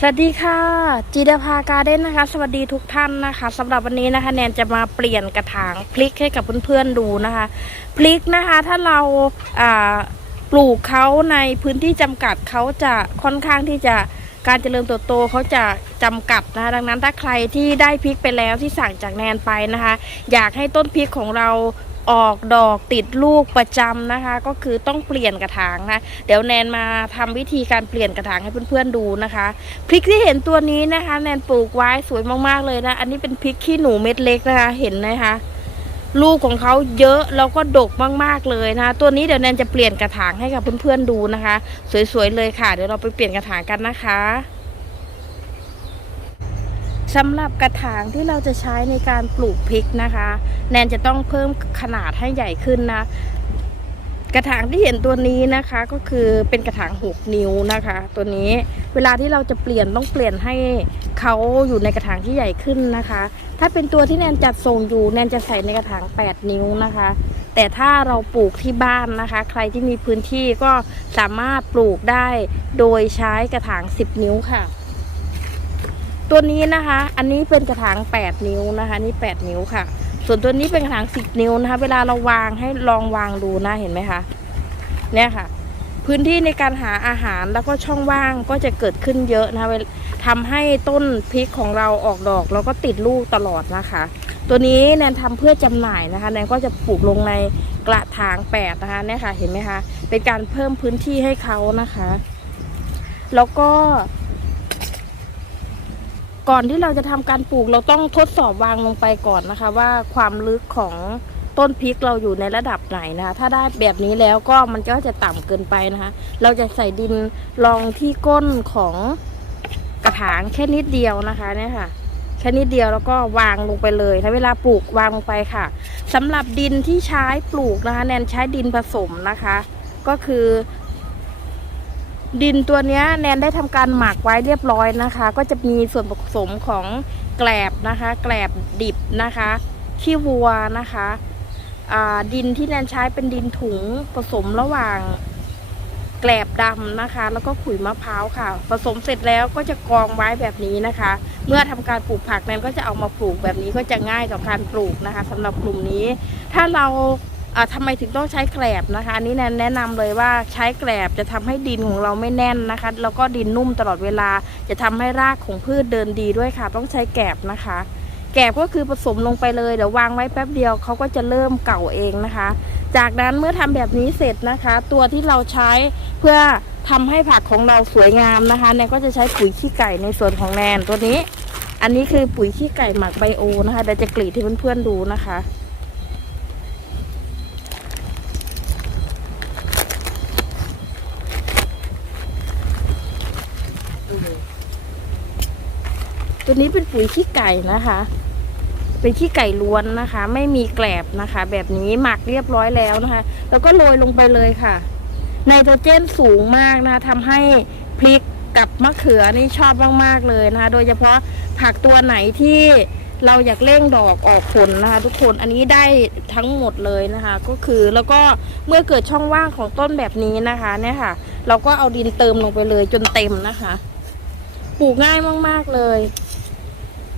สวัสดีค่ะ จีดาภาการเด้นนะคะ สวัสดีทุกท่านนะคะสำหรับวันนี้นะคะ แนนจะมาเปลี่ยนกระถางพลิกให้กับเพื่อนๆดูนะคะพลิกนะคะ ถ้าเราปลูกเขาในพื้นที่จำกัดเขาจะค่อนข้างที่จะการเจริญเติบโตเขาจะจำกัดนะคะ ดังนั้นถ้าใครที่ได้พริกไปแล้วที่สั่งจากแนนไปนะคะ อยากให้ต้นพริกของเรา ออกดอกติดลูกประจำนะคะ ก็คือต้องเปลี่ยนกระถางนะเดี๋ยวแนนมาทำวิธีการเปลี่ยนกระถางให้เพื่อนๆดูนะคะพริกที่เห็นตัวนี้นะคะ แนนปลูกไว้สวยมากๆเลยนะ อันนี้เป็นพริกขี้หนูเม็ดเล็กนะคะ เห็นไหมคะ ลูกของเขาเยอะแล้วก็ดกมากๆเลยนะะตัวนี้เดี๋ยวแนนจะเปลี่ยนกระถางให้กับเพื่อนๆดูนะคะ สวยๆเลยค่ะ เดี๋ยวเราไปเปลี่ยนกระถางกันนะคะ สำหรับกระถางที่เราจะใช้ในการปลูกพริกนะคะ แนนจะต้องเพิ่มขนาดให้ใหญ่ขึ้นนะ กระถางที่เห็นตัวนี้นะคะก็คือเป็นกระถาง6นิ้วนะคะ ตัวนี้เวลาที่เราจะเปลี่ยนต้องเปลี่ยนให้เขาอยู่ในกระถางที่ใหญ่ขึ้นนะคะ ถ้าเป็นตัวที่แนนจัดส่งอยู่แนนจะใส่ในกระถาง 8 นิ้วนะคะ แต่ถ้าเราปลูกที่บ้านนะคะ ใครที่มีพื้นที่ก็สามารถปลูกได้โดยใช้กระถาง 10 นิ้วค่ะ ตัวนี้นะคะ อันนี้เป็นกระถาง 8 นิ้วนะคะ นี่ 8 นิ้วค่ะ ส่วนตัวนี้เป็นกระถาง 10 นิ้วนะคะ เวลาเราวางให้ลองวางดูนะเห็นไหมคะ เนี่ยค่ะ พื้นที่ในการหาอาหารแล้วก็ช่องว่างก็จะเกิดขึ้นเยอะนะคะทำให้ต้นพริกของเราออกดอกแล้วก็ติดลูกตลอดนะคะ ตัวนี้แนนทำเพื่อจำหน่ายนะคะแนนก็จะปลูกลงในกระถางแปดนะคะเนี่ยค่ะเห็นไหมคะ เป็นการเพิ่มพื้นที่ให้เขานะคะ แล้วก็ ก่อนที่เราจะทำการปลูกเราต้องทดสอบวางลงไปก่อนนะคะ ว่าความลึกของต้นพริกเราอยู่ในระดับไหนนะคะ ถ้าได้แบบนี้แล้วก็มันก็จะต่ำเกินไปนะคะ เราจะใส่ดินรองที่ก้นของกระถางแค่นิดเดียวนะคะเนี่ยค่ะแค่นิดเดียวแล้วก็วางลงไปเลยถ้าเวลาปลูกวางลงไปค่ะสำหรับดินที่ใช้ปลูกนะคะ แนนใช้ดินผสมนะคะ ก็คือ ดินตัวนี้แนนได้ทำการหมักไว้เรียบร้อยนะคะ ก็จะมีส่วนผสมของแกลบนะคะ แกลบดิบนะคะขี้วัวนะคะดินที่แนนใช้เป็นดินถุงผสมระหว่างแกลบดำนะคะ แล้วก็ขุยมะพร้าวค่ะ ผสมเสร็จแล้วก็จะกองไว้แบบนี้นะคะ เมื่อทำการปลูกผักแนนก็จะเอามาปลูกแบบนี้ก็จะง่ายต่อการปลูกนะคะสำหรับกลุ่มนี้ ถ้าเรา อ่าทำไมถึงต้องใช้แกลบนะคะอันนี้แนนแนะนำเลยว่าใช้แกลบจะทำให้ดินของเราไม่แน่นนะคะ แล้วก็ดินนุ่มตลอดเวลา จะทำให้รากของพืชเดินดีด้วยค่ะ ต้องใช้แกลบนะคะ แกลบก็คือผสมลงไปเลยเดี๋ยววางไว้แป๊บเดียวเขาก็จะเริ่มเก่าเองนะคะ จากนั้นเมื่อทำแบบนี้เสร็จนะคะ ตัวที่เราใช้เพื่อทำให้ผักของเราสวยงามนะคะแนนก็จะใช้ปุ๋ยขี้ไก่ในส่วนของแนนตัวนี้ อันนี้คือปุ๋ยขี้ไก่หมักไบโอนะคะเดี๋ยวจะกรีดให้เพื่อนๆดูนะคะ ตัวนี้เป็นปุ๋ยขี้ไก่นะคะ เป็นขี้ไก่ล้วนนะคะ ไม่มีแกลบนะคะ แบบนี้หมักเรียบร้อยแล้วนะคะ แล้วก็โรยลงไปเลยค่ะไนโตรเจนสูงมากนะคะทำให้พริกกับมะเขือนี่ชอบมากๆเลยนะคะ โดยเฉพาะผักตัวไหนที่เราอยากเร่งดอกออกผลนะคะ ทุกคนอันนี้ได้ทั้งหมดเลยนะคะ ก็คือแล้วก็เมื่อเกิดช่องว่างของต้นแบบนี้นะคะเนี่ยค่ะ เราก็เอาดินเติมลงไปเลยจนเต็มนะคะ ปลูกง่ายมากๆเลย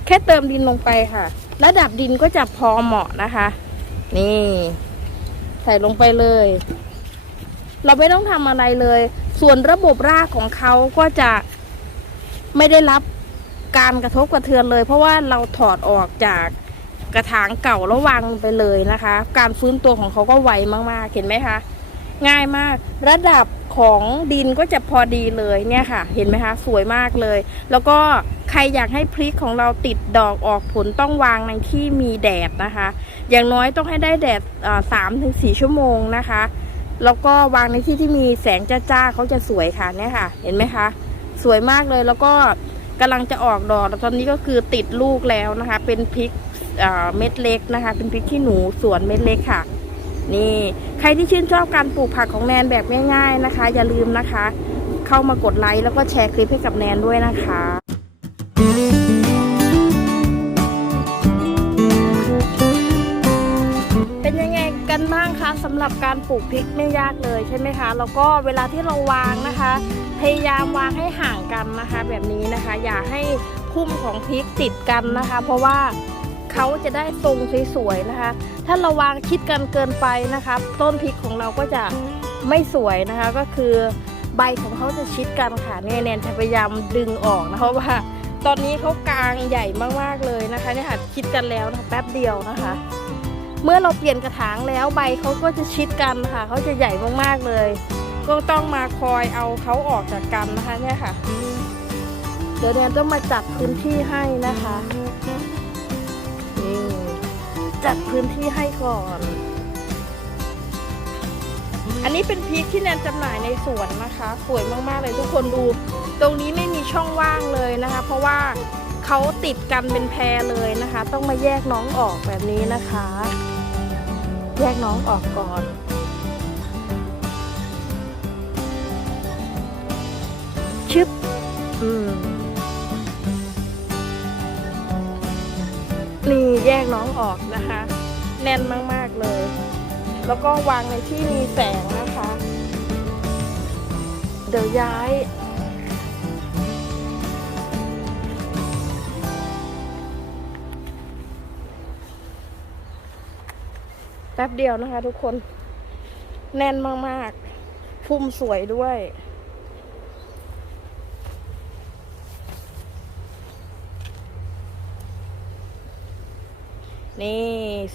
แค่เติมดินลงไปค่ะ ระดับดินก็จะพอเหมาะนะคะ นี่ ใส่ลงไปเลย เราไม่ต้องทำอะไรเลย ส่วนระบบรากของเขาก็จะไม่ได้รับการกระทบกระเทือนเลย เพราะว่าเราถอดออกจากกระถางเก่าแล้ววางไปเลยนะคะ การฟื้นตัวของเขาก็ไวมากๆ เห็นไหมคะ ง่ายมาก ระดับของดินก็จะพอดีเลยเนี่ยค่ะ เห็นไหมคะ สวยมากเลย แล้วก็ ใครอยากให้พริกของเราติดดอกออกผลต้องวางในที่มีแดดนะคะ อย่างน้อยต้องให้ได้แดดสามถึงสี่ชั่วโมงนะคะ แล้วก็วางในที่ที่มีแสงจ้าๆเขาจะสวยค่ะเนี่ยค่ะ เห็นไหมคะ สวยมากเลยแล้วก็กำลังจะออกดอกตอนนี้ก็คือติดลูกแล้วนะคะ เป็นพริกเอ่อเม็ดเล็กนะคะ เป็นพริกขี้หนูสวนเม็ดเล็กค่ะ นี่ใครที่ชื่นชอบการปลูกผักของแนนแบบง่าย ๆนะคะ อย่าลืมนะคะ เข้ามากดไลค์แล้วก็แชร์คลิปให้กับแนนด้วยนะคะ เป็นยังไงกันบ้างคะสำหรับการปลูกพริกไม่ยากเลยใช่ไหมคะแล้วก็เวลาที่เราวางนะคะ พยายามวางให้ห่างกันนะคะ แบบนี้นะคะ อย่าให้พุ่มของพริกติดกันนะคะ เพราะว่าเขาจะได้ทรงสวยๆนะคะ ถ้าเราวางชิดกันเกินไปนะคะ ต้นพริกของเราก็จะไม่สวยนะคะก็คือใบของเขาจะชิดกันค่ะเนี่ยแนนจะพยายามดึงออกนะเพราะว่า ตอนนี้เขากลางใหญ่มากๆเลยนะคะเนี่ยค่ะชิดกันแล้วนะแป๊บเดียวนะคะ เมื่อเราเปลี่ยนกระถางแล้วใบเขาก็จะชิดกันค่ะเขาจะใหญ่มากๆเลย ก็ต้องมาคอยเอาเขาออกจากกันนะคะเนี่ยค่ะ เดี๋ยวแนนต้องมาจัดพื้นที่ให้นะคะนี่จัดพื้นที่ให้ก่อน อันนี้เป็นพริกที่แนนจำหน่ายในสวนนะคะ สวยมากๆเลยทุกคนดู ตรงนี้ไม่มีช่องว่างเลย นะคะ เพราะว่าเขาติดกันเป็นแพรเลยนะคะ ต้องมาแยกน้องออกแบบนี้นะคะ แยกน้องออกก่อนชึบอืมนี่แยกน้องออกนะคะ แน่นมากๆเลย แล้วก็วางในที่มีแสงนะคะ เดี๋ยวย้าย แป๊บเดียวนะคะ ทุกคน แน่นมากๆ พุ่มสวยด้วย นี่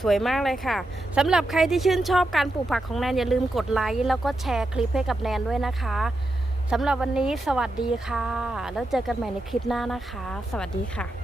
สวยมากเลยค่ะสำหรับใครที่ชื่นชอบการปลูกผักของแนน อย่าลืมกดไลค์แล้วก็แชร์คลิปให้กับแนนด้วยนะคะสำหรับวันนี้สวัสดีค่ะ แล้วเจอกันใหม่ในคลิปหน้านะคะ สวัสดีค่ะ